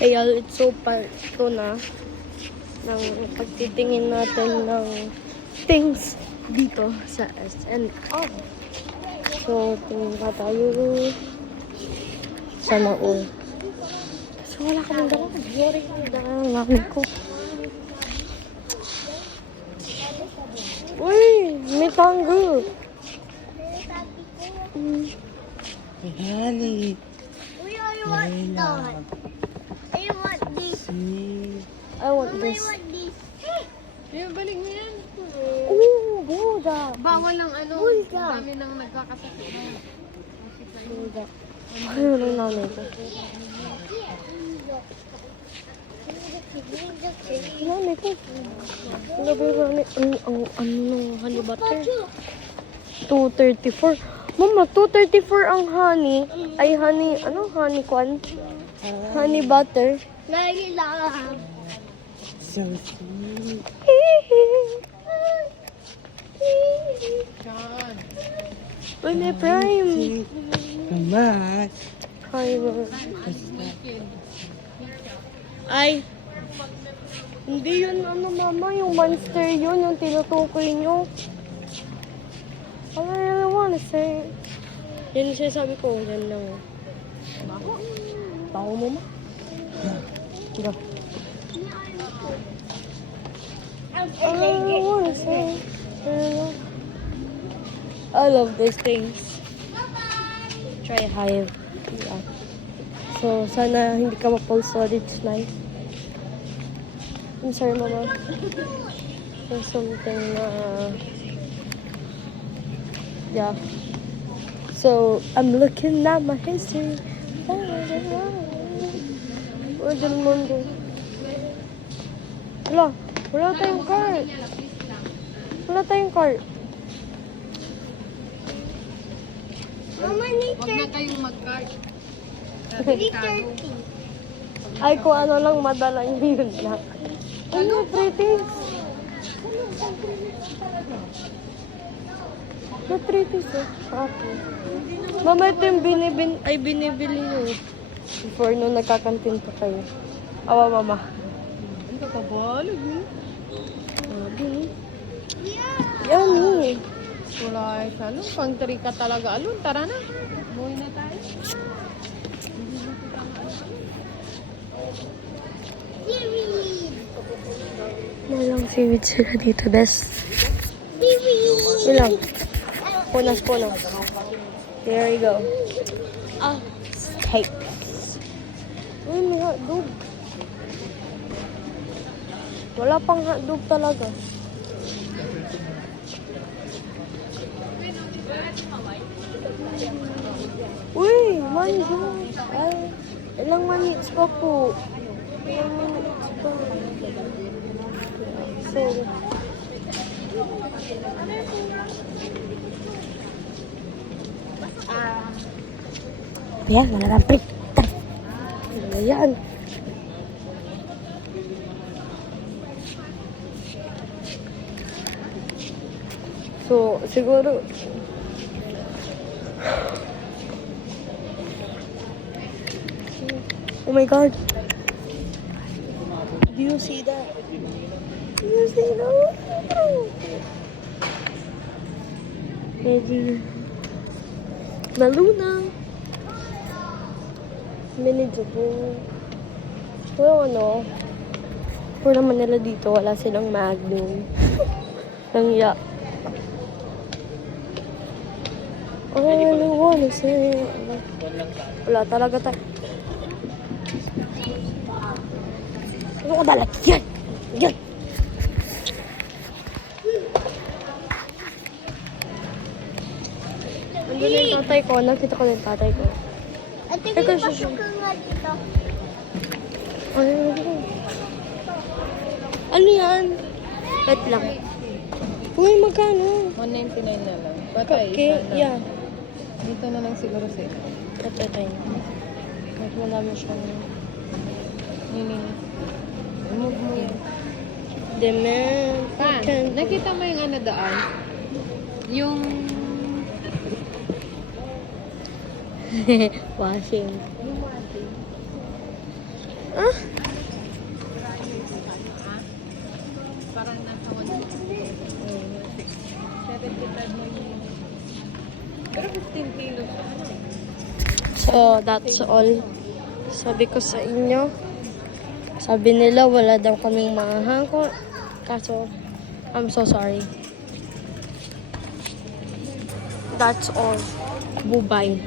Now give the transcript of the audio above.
Kaya so part 2 na ng pagtitingin natin ng things dito sa SNR. So, tingin pa tayo sana all. Kasi wala kaming dala. Boring yung dala ng mami ko. Uy! May tango! Honey. I want that. I want this. I want Mama, I this. want this. Balik mo yan. Ooh, Buddha! Bawal ang ano. Bulga. Dami nang nagkakasakit na. Buddha. Ano ng nanay ko? Nanay ko. Grabe yung nanay. Ano honey butter? 234. Mama, 234 ang honey. Ay, honey, ano? Honey kwan? Honey butter. Lagi lang. So sweet. Yan. Uy, may prime. Mama. Hi, mama. Ay. Hindi yun, ano, mama. Yung monster yun, yung tinutukoy nyo. All I really wanna say. Yan yung sinasabi ko. Yan lang. Bako. Bako mo, ma. Go. All I wanna say. I love these things. Try Hive. Yeah. So, sana hindi ka ma-pull storage tonight. I'm sorry, mama. There's something yeah. So, I'm looking at my history. Wala dyan mundo. Wala tayong cart. Wala tayong cart. Mama, need Huwag na kayong mag-cart. need 30. Ay, kung ano lang madala yun na. Ano, pretties? Na pretties eh. Okay. Mama, ito yung binibili nyo. Before nung nagkakantin pa kayo. Awa, mama. Ang kakabalag eh. Yummy. Wala ay sa ano. Pang ka talaga. Alun, tara na. Buhay na tayo. Seaweed. Walang seaweed sila dito, best. Seaweed. Ilang. Punas. There we go. Ah, steak. Uy, may hotdog. Wala pang hotdog talaga. Uy, mango. Ay, ilang minutes pa po. Ilang minutes pa. So, yan, malarang prit. Ayan. So, siguro, oh my God. Do you see that? Do you see that? Medyo Maluna. Mini Jabo. Well, ano, puro naman nila dito, wala silang Magnum. Nangya. Oh, I really wanna say. Wala talaga tayo. Ano ko dalag? Yan! Yan! Andun na yung tatay ko. Nakita ko na yung tatay ko. Ate, Ikaw, may susu. pasok ka nga dito. Ano yan? Wait lang. Uy, magkano? 199 na lang. Patay. Okay, sana. yeah. Dito na lang siguro sila. Ito tayo. Mas madami siyang... Nini. Remove mo yan. Demand. Pa, nakita mo yung ano daan? Yung... Washing. Ah? Parang nasa 75 mo yun. Pero 15 kilos siya. So, that's all. Sabi ko sa inyo. Sabi nila wala daw kaming mahangko. Kaso, I'm so sorry. That's all. Bye-bye.